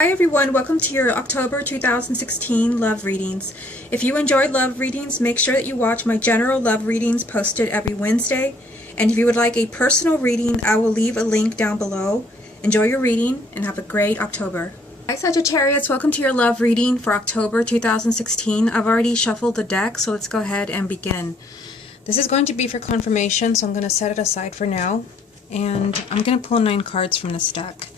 Hi everyone, welcome to your October 2016 love readings. If you enjoyed love readings, make sure that you watch my general love readings posted every Wednesday. And if you would like a personal reading, I will leave a link down below. Enjoy your reading and have a great October. Hi Sagittarius, welcome to your love reading for October 2016. I've already shuffled the deck, so let's go ahead and begin. This is going to be for confirmation, so I'm going to set it aside for now. And I'm going to pull 9 cards from this deck.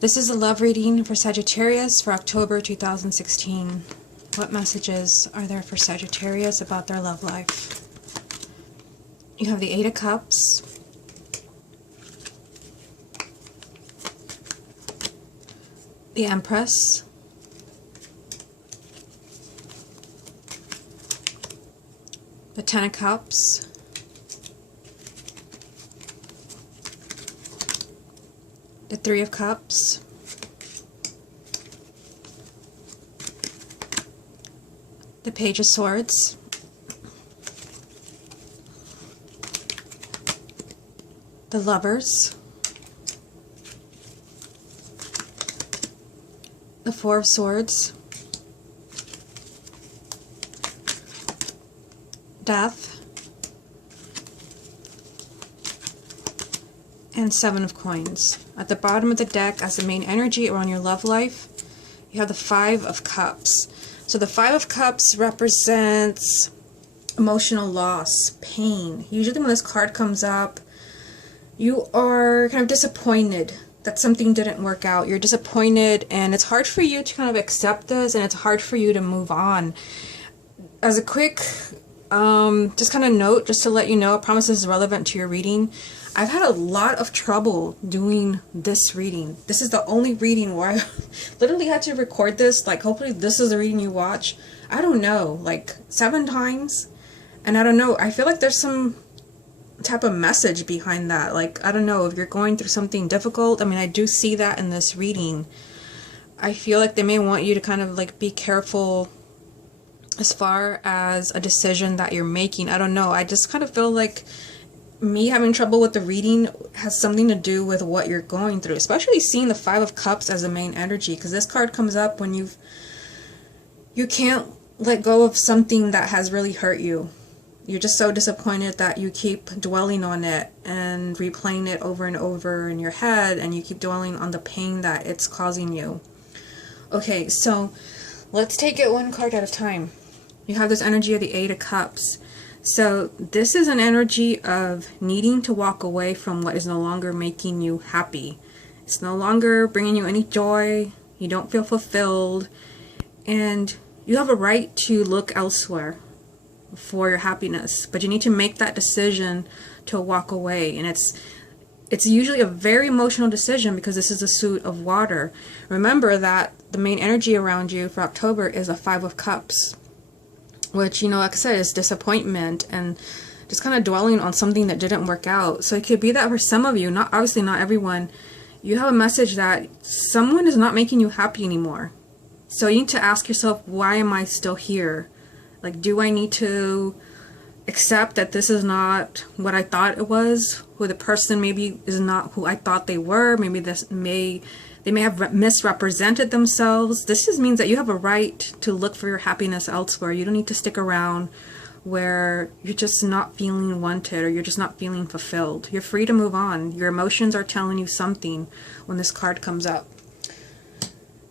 This is a love reading for Sagittarius for October 2016. What messages are there for Sagittarius about their love life? You have the 8 of Cups, the Empress, the 10 of Cups, the 3 of Cups, the Page of Swords, the Lovers, the 4 of Swords, Death, and 7 of Coins. At the bottom of the deck, as the main energy around your love life, you have the 5 of Cups. So the 5 of Cups represents emotional loss, pain. Usually when this card comes up, you are kind of disappointed that something didn't work out. You're disappointed, and it's hard for you to kind of accept this, and it's hard for you to move on. As a quick just kind of note, just to let you know, I promise this is relevant to your reading. I've had a lot of trouble doing this reading. This is the only reading where I literally had to record this. Like, hopefully this is the reading you watch. I don't know, like 7 times. And I don't know, I feel like there's some type of message behind that. Like, I don't know, if you're going through something difficult, I mean, I do see that in this reading. I feel like they may want you to kind of like be careful as far as a decision that you're making. I don't know, I just kind of feel like me having trouble with the reading has something to do with what you're going through, especially seeing the 5 of Cups as a main energy, because this card comes up when you can't let go of something that has really hurt you. You're just so disappointed that you keep dwelling on it and replaying it over and over in your head, and you keep dwelling on the pain that it's causing you. Okay, so let's take it one card at a time. You have this energy of the 8 of Cups. So this is an energy of needing to walk away from what is no longer making you happy. It's no longer bringing you any joy. You don't feel fulfilled. And you have a right to look elsewhere for your happiness. But you need to make that decision to walk away. And it's usually a very emotional decision, because this is a suit of water. Remember that the main energy around you for October is a 5 of Cups, which, you know, like I said, is disappointment and just kind of dwelling on something that didn't work out. So it could be that for some of you, obviously not everyone, you have a message that someone is not making you happy anymore. So you need to ask yourself, why am I still here? Like, do I need to accept that this is not what I thought it was? Who the person maybe is not who I thought they were. Maybe they may have misrepresented themselves. This just means that you have a right to look for your happiness elsewhere. You don't need to stick around where you're just not feeling wanted or you're just not feeling fulfilled. You're free to move on. Your emotions are telling you something when this card comes up.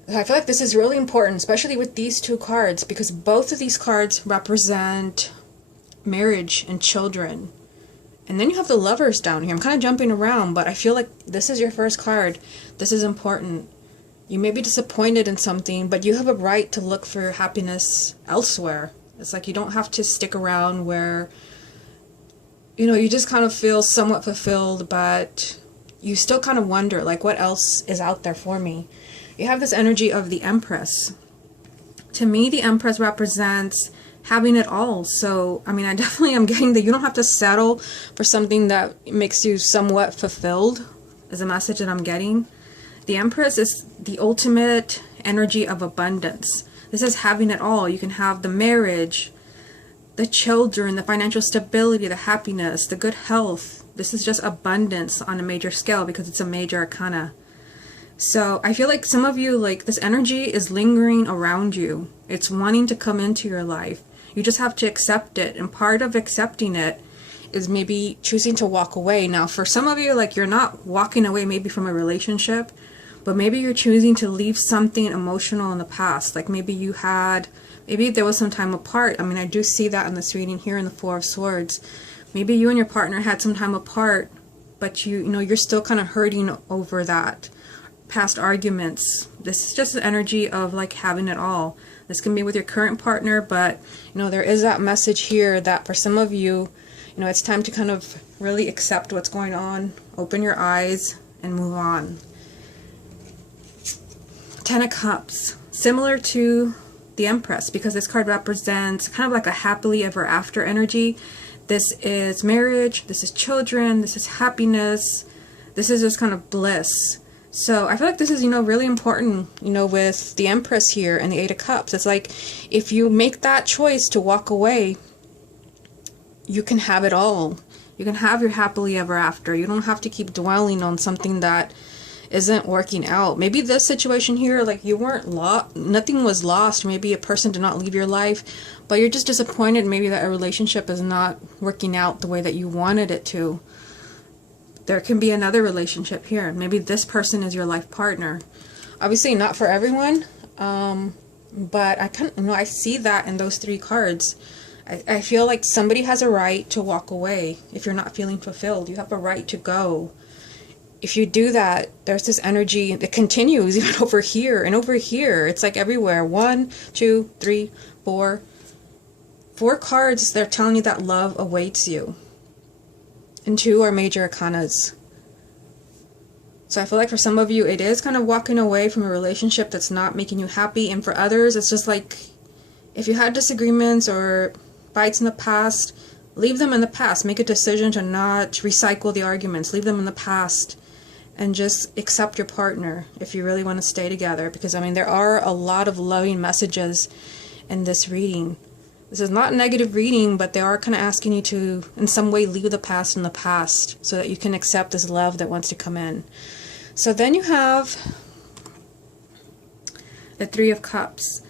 I feel like this is really important, especially with these 2 cards, because both of these cards represent marriage and children. And then you have the Lovers down here. I'm kind of jumping around, but I feel like this is your first card. This is important. You may be disappointed in something, but you have a right to look for your happiness elsewhere. It's like you don't have to stick around where, you know, you just kind of feel somewhat fulfilled, but you still kind of wonder, like, what else is out there for me? You have this energy of the Empress. To me, the Empress represents having it all. So, I mean, I definitely am getting that you don't have to settle for something that makes you somewhat fulfilled, is a message that I'm getting. The Empress is the ultimate energy of abundance. This is having it all. You can have the marriage, the children, the financial stability, the happiness, the good health. This is just abundance on a major scale because it's a major arcana. So I feel like some of you, like, this energy is lingering around you. It's wanting to come into your life. You just have to accept it. And part of accepting it is maybe choosing to walk away. Now, for some of you, like, you're not walking away maybe from a relationship, but maybe you're choosing to leave something emotional in the past. Like maybe there was some time apart. I mean, I do see that in this reading here in the Four of Swords. Maybe you and your partner had some time apart, but you're still kind of hurting over that. Past arguments. This is just the energy of like having it all. This can be with your current partner, but there is that message here that for some of you, it's time to kind of really accept what's going on, open your eyes, and move on. Ten of Cups, similar to the Empress, because this card represents kind of like a happily ever after energy. This is marriage, this is children, this is happiness, this is just kind of bliss. So I feel like this is, really important, with the Empress here and the Eight of Cups. It's like, if you make that choice to walk away, you can have it all. You can have your happily ever after. You don't have to keep dwelling on something that isn't working out. Maybe this situation here, like, you weren't nothing was lost. Maybe a person did not leave your life, but you're just disappointed maybe that a relationship is not working out the way that you wanted it to. There can be another relationship here. Maybe this person is your life partner. Obviously not for everyone, but I see that in those three cards. I feel like somebody has a right to walk away if you're not feeling fulfilled. You have a right to go. If you do that, there's this energy that continues even over here and over here. It's like everywhere. 1, 2, 3, 4. 4 cards, they're telling you that love awaits you. And 2 are major arcanas. So I feel like for some of you, it is kind of walking away from a relationship that's not making you happy. And for others, it's just like, if you had disagreements or fights in the past, leave them in the past. Make a decision to not recycle the arguments. Leave them in the past. And just accept your partner if you really want to stay together. Because, I mean, there are a lot of loving messages in this reading. This is not a negative reading, but they are kind of asking you to, in some way, leave the past in the past so that you can accept this love that wants to come in. So then you have the Three of Cups.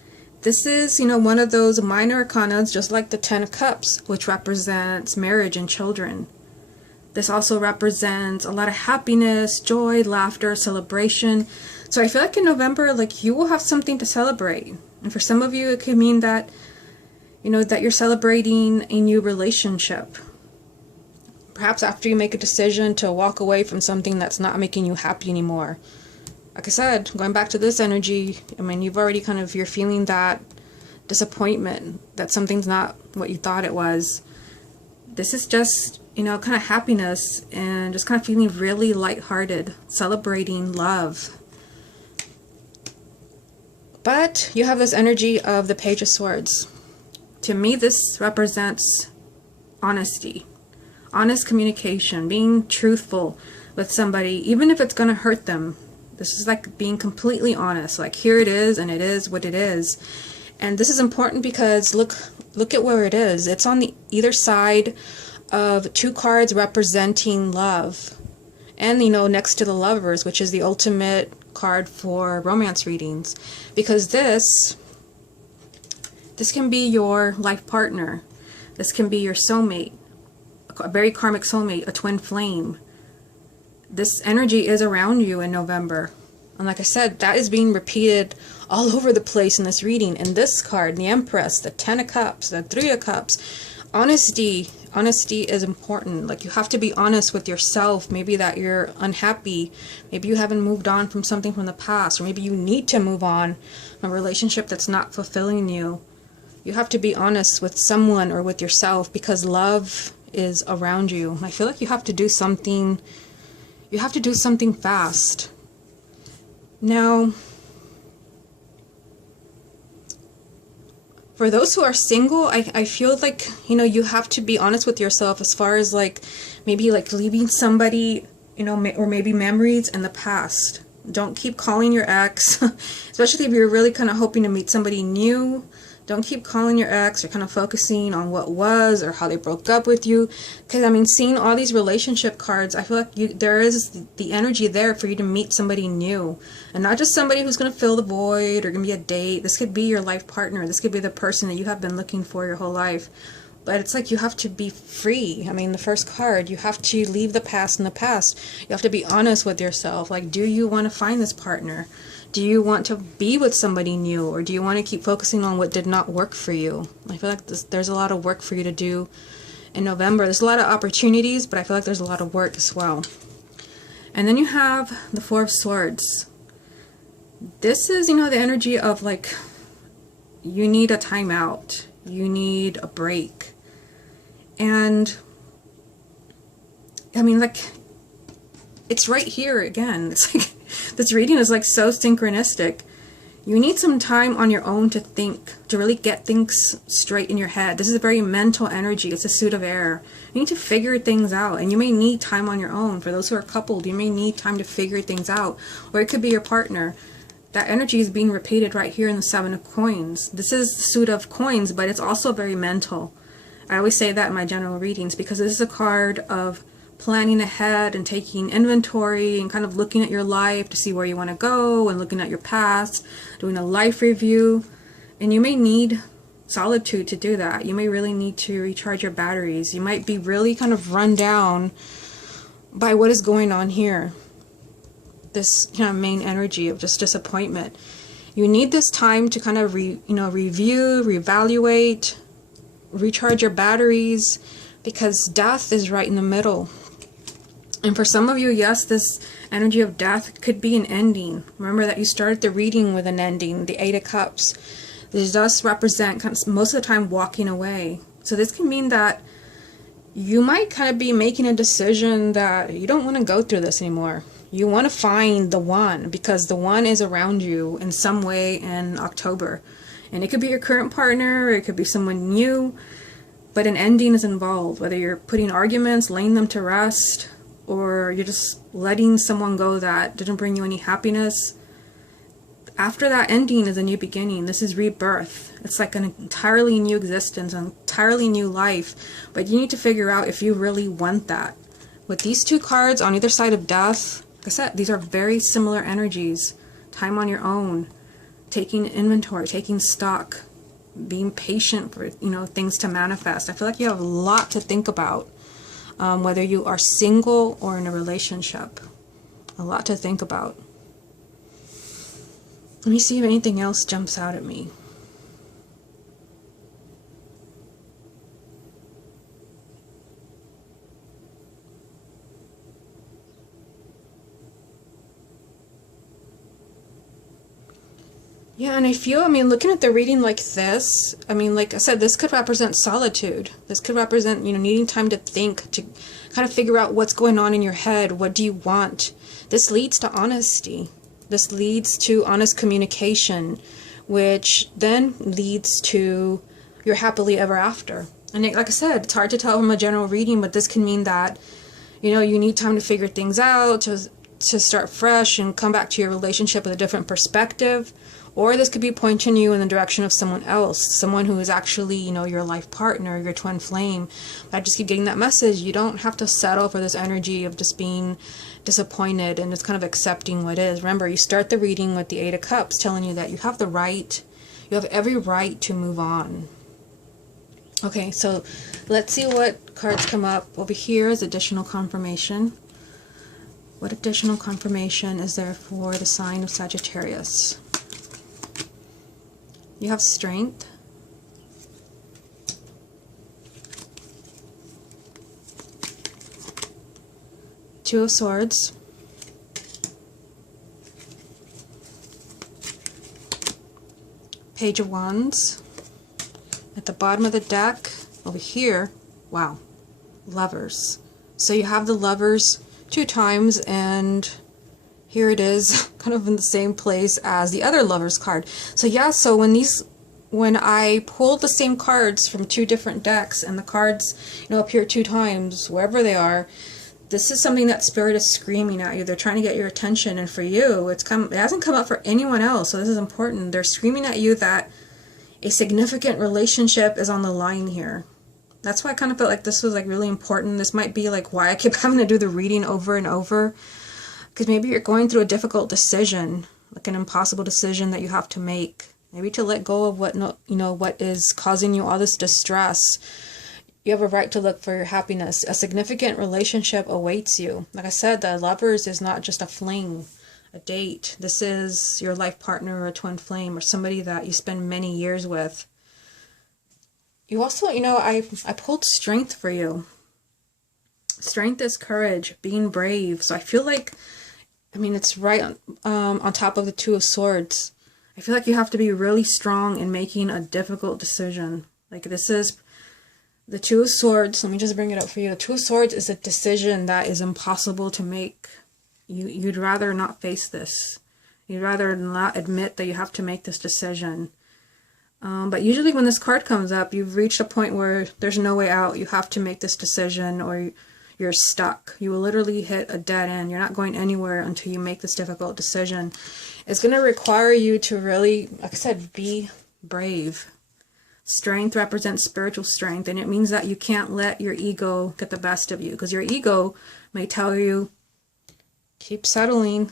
This is, one of those minor arcanas, just like the Ten of Cups, which represents marriage and children. This also represents a lot of happiness, joy, laughter, celebration. So I feel like in November, like, you will have something to celebrate. And for some of you, it could mean that, that you're celebrating a new relationship. Perhaps after you make a decision to walk away from something that's not making you happy anymore. Like I said, going back to this energy, I mean, you're feeling that disappointment that something's not what you thought it was. This is just, kind of happiness and just kind of feeling really lighthearted, celebrating love. But you have this energy of the Page of Swords. To me, this represents honesty, honest communication, being truthful with somebody, even if it's going to hurt them. This is like being completely honest, like, here it is and it is what it is. And this is important because look at where it is. It's on the either side of 2 cards representing love, and next to the Lovers, which is the ultimate card for romance readings, because this can be your life partner, this can be your soulmate, a very karmic soulmate, a twin flame. This energy is around you in November, and like I said, that is being repeated all over the place in this reading. And this card, the Empress, the Ten of Cups, the Three of Cups, honesty is important. Like, you have to be honest with yourself. Maybe that you're unhappy, maybe you haven't moved on from something from the past, or maybe you need to move on from a relationship that's not fulfilling you. You have to be honest with someone or with yourself, because love is around you. I feel like you have to do something fast. Now, for those who are single, I feel like, you have to be honest with yourself as far as, like, maybe, like, leaving somebody, or maybe memories in the past. Don't keep calling your ex, especially if you're really kind of hoping to meet somebody new. Don't keep calling your ex or kind of focusing on what was or how they broke up with you. Because, I mean, seeing all these relationship cards, I feel like there is the energy there for you to meet somebody new. And not just somebody who's going to fill the void or going to be a date. This could be your life partner. This could be the person that you have been looking for your whole life. But it's like you have to be free. I mean, the first card, you have to leave the past in the past. You have to be honest with yourself. Like, do you want to find this partner? Do you want to be with somebody new, or do you want to keep focusing on what did not work for you? I feel like there's a lot of work for you to do in November. There's a lot of opportunities, but I feel like there's a lot of work as well. And then you have the Four of Swords. This is, you know, the energy of like, you need a timeout. You need a break. And, I mean, like, it's right here again. It's like, this reading is like so synchronistic. You need some time on your own to think, to really get things straight in your head. This is a very mental energy. It's a suit of air. You need to figure things out, and you may need time on your own. For those who are coupled, you may need time to figure things out, or it could be your partner. That energy is being repeated right here in the Seven of Coins. This is the suit of coins, but it's also very mental. I always say that in my general readings because this is a card of planning ahead and taking inventory and kind of looking at your life to see where you want to go and looking at your past, doing a life review. And you may need solitude to do that. You may really need to recharge your batteries. You might be really kind of run down by what is going on here. This kind of main energy of just disappointment. You need this time to kind of review, reevaluate, recharge your batteries, because death is right in the middle. And for some of you, yes, this energy of death could be an ending. Remember that you started the reading with an ending, the Eight of Cups. This does represent kind of most of the time walking away. So this can mean that you might kind of be making a decision that you don't want to go through this anymore. You want to find the one, because the one is around you in some way in October. And it could be your current partner, or it could be someone new, but an ending is involved. Whether you're putting arguments, laying them to rest, or you're just letting someone go that didn't bring you any happiness. After that ending is a new beginning. This is rebirth. It's like an entirely new existence, an entirely new life. But you need to figure out if you really want that. With these two cards on either side of death, like I said, these are very similar energies. Time on your own, taking inventory, taking stock, being patient for things to manifest. I feel like you have a lot to think about, whether you are single or in a relationship. A lot to think about. Let me see if anything else jumps out at me. Yeah, and I mean, looking at the reading like this, I mean, like I said, this could represent solitude. This could represent, needing time to think, to kind of figure out what's going on in your head. What do you want? This leads to honesty. This leads to honest communication, which then leads to your happily ever after. And like I said, it's hard to tell from a general reading, but this can mean that, you need time to figure things out, to start fresh and come back to your relationship with a different perspective. Or this could be pointing you in the direction of someone else, someone who is actually, your life partner, your twin flame. But I just keep getting that message. You don't have to settle for this energy of just being disappointed and just kind of accepting what is. Remember, you start the reading with the Eight of Cups telling you that you have every right to move on. Okay, so let's see what cards come up. Over here is additional confirmation. What additional confirmation is there for the sign of Sagittarius? You have strength. Two of Swords. Page of Wands. At the bottom of the deck, over here, wow, Lovers. So you have the Lovers 2 times, and here it is, kind of in the same place as the other Lovers card. So yeah, so when I pulled the same cards from 2 different decks, and the cards, appear 2 times, wherever they are, this is something that Spirit is screaming at you. They're trying to get your attention, and for you, it hasn't come up for anyone else, so this is important. They're screaming at you that, A significant relationship is on the line here. That's why I kind of felt like this was like really important. This might be like why I keep having to do the reading over and over. Because maybe you're going through a difficult decision, like an impossible decision that you have to make. Maybe to let go of what what is causing you all this distress. You have a right to look for your happiness. A significant relationship awaits you. Like I said, the Lovers is not just a fling, a date. This is your life partner or a twin flame or somebody that you spend many years with. You also, I pulled strength for you. Strength is courage, being brave. So I feel like, it's right on top of the Two of Swords. I feel like you have to be really strong in making a difficult decision. Like this is the Two of Swords. Let me just bring it up for you. The Two of Swords is a decision that is impossible to make. You'd rather not face this. You'd rather not admit that you have to make this decision. But usually when this card comes up, you've reached a point where there's no way out. You have to make this decision or you're stuck. You will literally hit a dead end. You're not going anywhere until you make this difficult decision. It's going to require you to really, like I said, be brave. Strength represents spiritual strength, and it means that you can't let your ego get the best of you, because your ego may tell you, keep settling.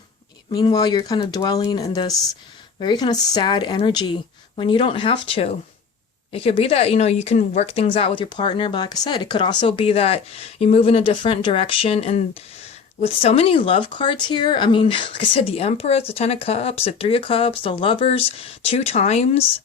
Meanwhile, you're kind of dwelling in this very kind of sad energy when you don't have to. It could be that, you can work things out with your partner, but like I said, it could also be that you move in a different direction. And with so many love cards here, like I said, the Empress, the Ten of Cups, the Three of Cups, the Lovers, 2 times.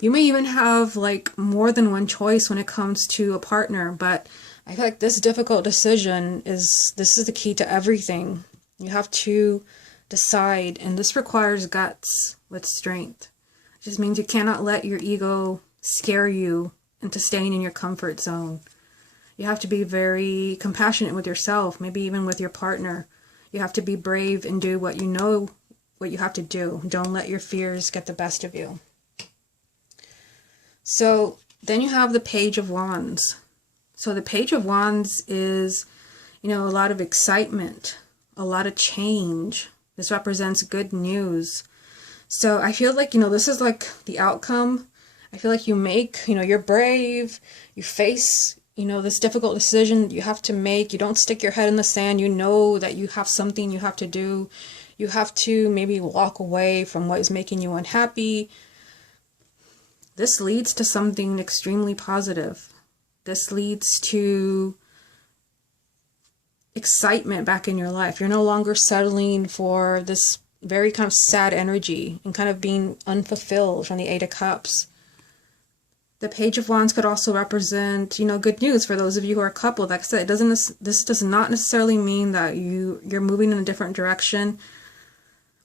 You may even have like more than one choice when it comes to a partner, but I feel like this difficult decision is the key to everything. You have to decide, and this requires guts with strength. It just means you cannot let your ego scare you into staying in your comfort zone. You have to be very compassionate with yourself, maybe even with your partner. You have to be brave and do what you know what you have to do. Don't let your fears get the best of you. So then you have the Page of Wands. So the Page of Wands is, a lot of excitement, a lot of change. This represents good news. So I feel like, this is like the outcome. I feel like you make, you're brave, you face, this difficult decision you have to make. You don't stick your head in the sand. You know that you have something you have to do. You have to maybe walk away from what is making you unhappy. This leads to something extremely positive. This leads to excitement back in your life. You're no longer settling for this very kind of sad energy and kind of being unfulfilled from the Eight of Cups. The Page of Wands could also represent, good news for those of you who are a couple. Like I said, this does not necessarily mean that you're moving in a different direction.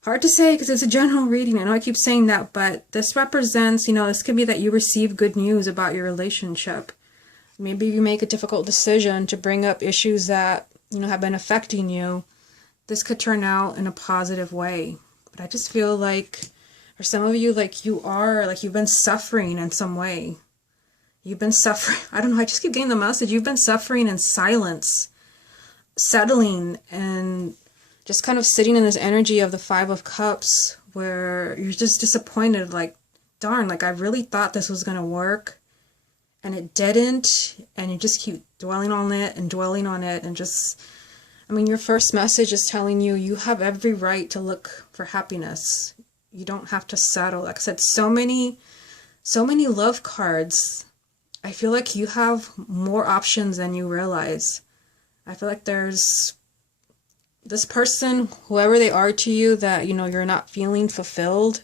Hard to say because it's a general reading. I know I keep saying that, but this represents, this could be that you receive good news about your relationship. Maybe you make a difficult decision to bring up issues that, have been affecting you. This could turn out in a positive way. But I just feel like for some of you, you've been suffering in some way. You've been suffering. I don't know. I just keep getting the message. You've been suffering in silence, settling, and just kind of sitting in this energy of the Five of Cups where you're just disappointed, like, darn, like I really thought this was going to work and it didn't, and you just keep dwelling on it and just, your first message is telling you you have every right to look for happiness. You don't have to settle. Like I said, so many love cards. I feel like you have more options than you realize. I feel like there's this person, whoever they are to you, that, you're not feeling fulfilled.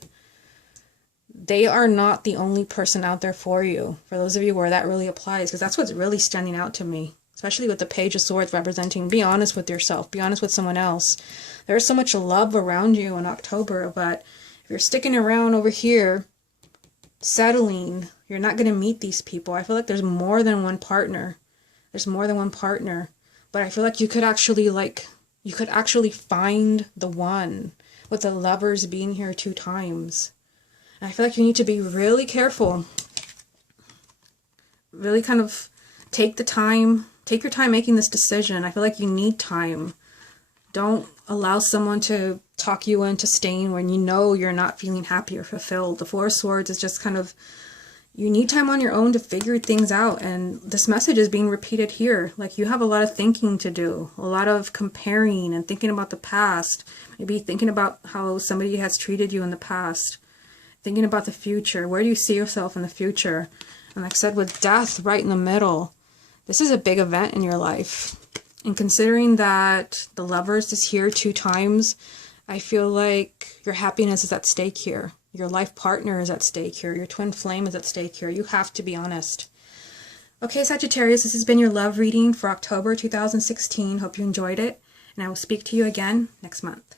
They are not the only person out there for you. For those of you where that really applies, because that's what's really standing out to me. Especially with the Page of Swords representing, be honest with yourself. Be honest with someone else. There's so much love around you in October, but if you're sticking around over here, settling, you're not going to meet these people. I feel like there's more than one partner. There's more than one partner. But I feel like you could actually find the one, with the Lovers being here 2 times. And I feel like you need to be really careful. Really kind of take your time making this decision. I feel like you need time. Don't allow someone to talk you into staying when you know you're not feeling happy or fulfilled. The Four of Swords is just kind of You need time on your own to figure things out, and this message is being repeated here. Like, you have a lot of thinking to do, a lot of comparing and thinking about the past, maybe thinking about how somebody has treated you in the past, thinking about the future. Where do you see yourself in the future? And like I said, with death right in the middle, this is a big event in your life. And considering that the Lovers is here 2 times, I feel like your happiness is at stake here. Your life partner is at stake here. Your twin flame is at stake here. You have to be honest. Okay, Sagittarius, this has been your love reading for October 2016. Hope you enjoyed it. And I will speak to you again next month.